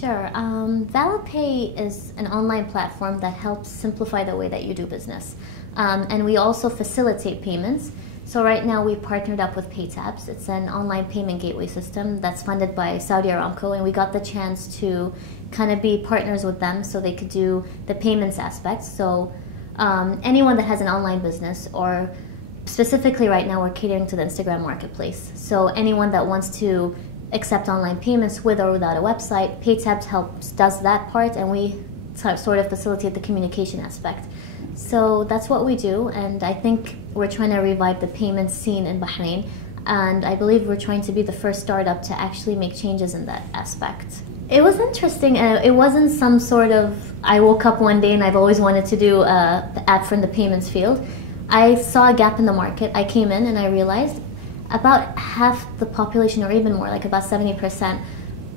Sure. ValidPay is an online platform that helps simplify the way that you do business. And we also facilitate payments. So right now we partnered up with PayTabs. It's an online payment gateway system that's funded by Saudi Aramco, and we got the chance to kind of be partners with them so they could do the payments aspect. So anyone that has an online business, or specifically right now we're catering to the Instagram marketplace. So anyone that wants to accept online payments with or without a website, PayTabs does that part, and we sort of facilitate the communication aspect. So that's what we do, and I think we're trying to revive the payments scene in Bahrain, and I believe we're trying to be the first startup to actually make changes in that aspect. It was interesting. It wasn't some sort of, I woke up one day and I've always wanted to do the app from the payments field. I saw a gap in the market. I came in and I realized about half the population, or even more, like about 70%,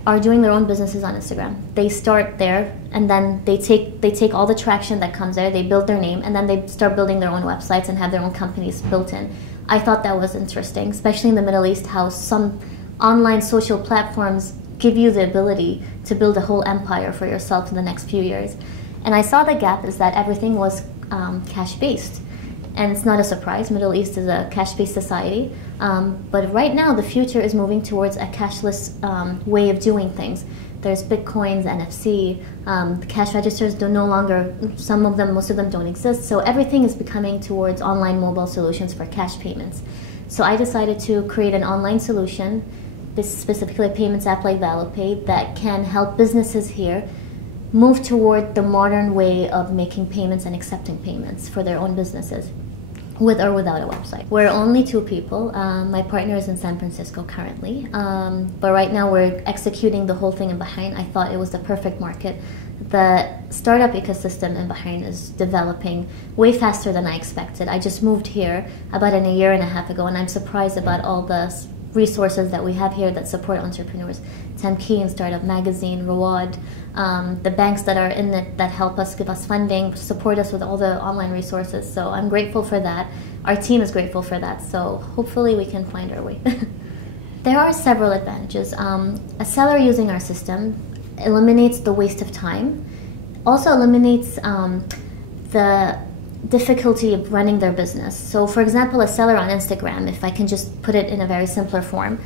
are doing their own businesses on Instagram. They start there, and then they take all the traction that comes there, they build their name, and then they start building their own websites and have their own companies built in. I thought that was interesting, especially in the Middle East, how some online social platforms give you the ability to build a whole empire for yourself in the next few years. And I saw the gap is that everything was cash-based. And it's not a surprise, Middle East is a cash-based society. But right now, the future is moving towards a cashless way of doing things. There's Bitcoins, NFC, the cash registers do no longer, most of them don't exist. So everything is becoming towards online mobile solutions for cash payments. So I decided to create an online solution, specifically a payments app like ValidPay, that can help businesses here move toward the modern way of making payments and accepting payments for their own businesses, with or without a website. We're only 2 people. My partner is in San Francisco currently, but right now we're executing the whole thing in Bahrain. I thought it was the perfect market. The startup ecosystem in Bahrain is developing way faster than I expected. I just moved here about a year and a half ago, and I'm surprised about all the resources that we have here that support entrepreneurs. Tamkeen, Startup Magazine, Rawad, the banks that are in it that help us, give us funding, support us with all the online resources. So I'm grateful for that. Our team is grateful for that. So hopefully we can find our way. There are several advantages. A seller using our system eliminates the waste of time, also eliminates the difficulty of running their business. So for example, a seller on Instagram, if I can just put it in a very simpler form,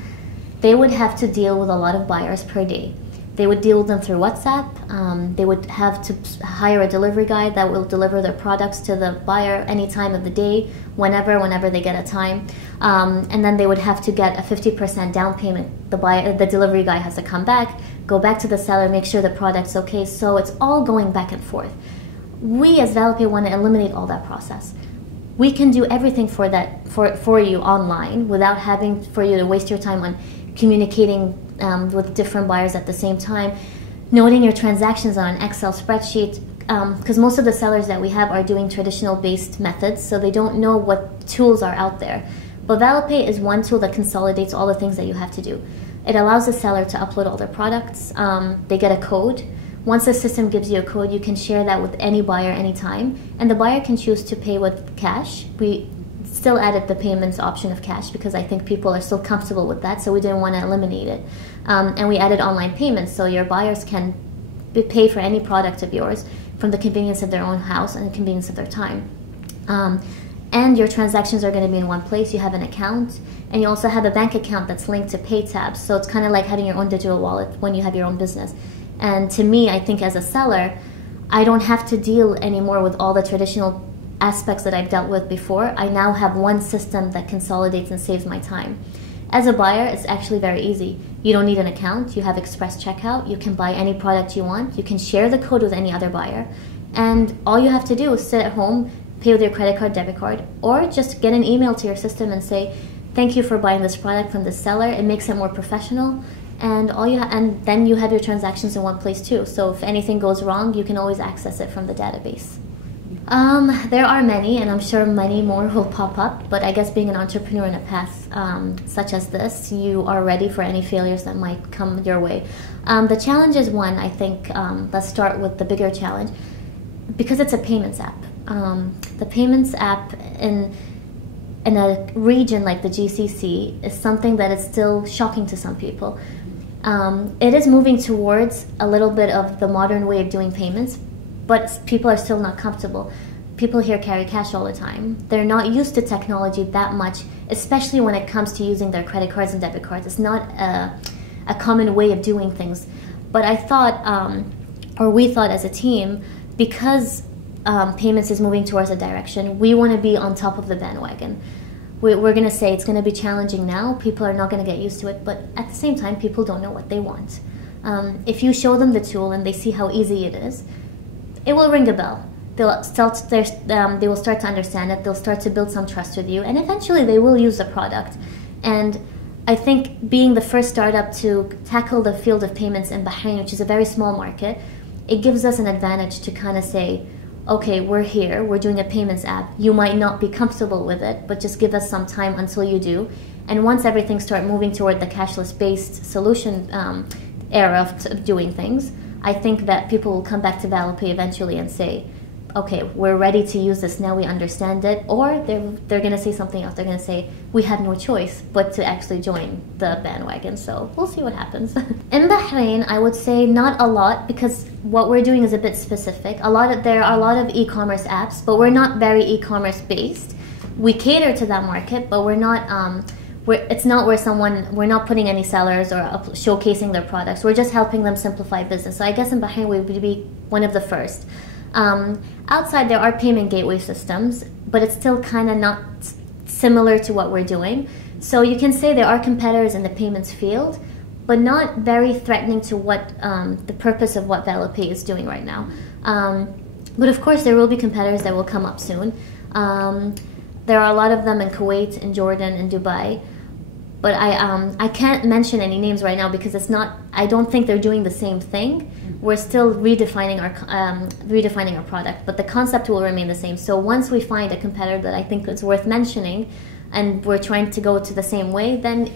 they would have to deal with a lot of buyers per day. They would deal with them through WhatsApp. They would have to hire a delivery guy that will deliver their products to the buyer any time of the day, whenever they get a time. And then they would have to get a 50% down payment. The delivery guy has to come back, go back to the seller, make sure the product's okay. So it's all going back and forth. We as ValidPay want to eliminate all that process. We can do everything for you online without having for you to waste your time on communicating with different buyers at the same time, noting your transactions on an Excel spreadsheet, because most of the sellers that we have are doing traditional based methods, so they don't know what tools are out there. But ValidPay is one tool that consolidates all the things that you have to do. It allows the seller to upload all their products. They get a code. Once the system gives you a code, you can share that with any buyer anytime, and the buyer can choose to pay with cash. We still added the payments option of cash because I think people are still comfortable with that, so we didn't want to eliminate it. And we added online payments, so your buyers can pay for any product of yours from the convenience of their own house and the convenience of their time. And your transactions are going to be in one place. You have an account, and you also have a bank account that's linked to PayTabs, so it's kind of like having your own digital wallet when you have your own business. And to me, I think as a seller, I don't have to deal anymore with all the traditional aspects that I've dealt with before. I now have one system that consolidates and saves my time. As a buyer, it's actually very easy. You don't need an account. You have express checkout. You can buy any product you want. You can share the code with any other buyer. And all you have to do is sit at home, pay with your credit card, debit card, or just get an email to your system and say, thank you for buying this product from this seller. It makes it more professional. And then you have your transactions in one place too. So if anything goes wrong, you can always access it from the database. There are many, and I'm sure many more will pop up, but I guess being an entrepreneur in a path such as this, you are ready for any failures that might come your way. The challenge is one, I think, let's start with the bigger challenge, because it's a payments app. The payments app in a region like the GCC is something that is still shocking to some people. It is moving towards a little bit of the modern way of doing payments, but people are still not comfortable. People here carry cash all the time. They're not used to technology that much, especially when it comes to using their credit cards and debit cards. It's not a common way of doing things. But I thought, or we thought as a team, because payments is moving towards a direction, we want to be on top of the bandwagon. We're going to say it's going to be challenging now. People are not going to get used to it, but at the same time, people don't know what they want. If you show them the tool and they see how easy it is, it will ring a bell. They will start to understand it. They'll start to build some trust with you, and eventually they will use the product. And I think being the first startup to tackle the field of payments in Bahrain, which is a very small market, it gives us an advantage to kind of say, okay, we're here, we're doing a payments app. You might not be comfortable with it, but just give us some time until you do. And once everything starts moving toward the cashless-based solution era of doing things, I think that people will come back to ValidPay eventually and say, okay, we're ready to use this now, we understand it. Or they're going to say something else. They're going to say, we have no choice but to actually join the bandwagon. So we'll see what happens. In Bahrain, I would say not a lot, because what we're doing is a bit specific. There are a lot of e-commerce apps, but we're not very e-commerce based. We cater to that market, but we're not we're not putting any sellers or showcasing their products. We're just helping them simplify business. So I guess in Bahrain we would be one of the first. Outside there are payment gateway systems, but it's still kind of not similar to what we're doing. So you can say there are competitors in the payments field, but not very threatening to what the purpose of what ValidPay is doing right now. But of course there will be competitors that will come up soon. There are a lot of them in Kuwait, in Jordan, in Dubai. But I can't mention any names right now because I don't think they're doing the same thing. We're still redefining our product, but the concept will remain the same. So once we find a competitor that I think is worth mentioning, and we're trying to go to the same way, then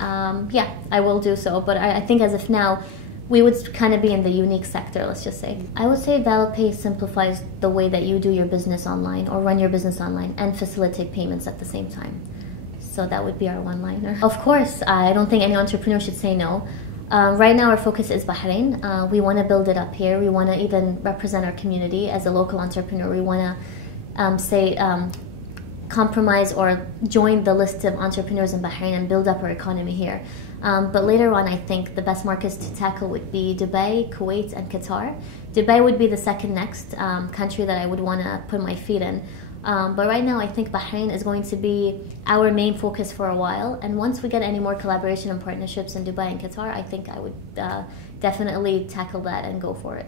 yeah, I will do so. But I think as of now, we would kind of be in the unique sector, let's just say. I would say ValidPay simplifies the way that you do your business online or run your business online and facilitate payments at the same time. So that would be our one-liner. Of course, I don't think any entrepreneur should say no. Right now our focus is Bahrain. We want to build it up here. We want to even represent our community as a local entrepreneur. We want to compromise or join the list of entrepreneurs in Bahrain and build up our economy here. But later on, I think the best markets to tackle would be Dubai, Kuwait, and Qatar. Dubai would be the second next country that I would want to put my feet in. But right now, I think Bahrain is going to be our main focus for a while. And once we get any more collaboration and partnerships in Dubai and Qatar, I think I would definitely tackle that and go for it.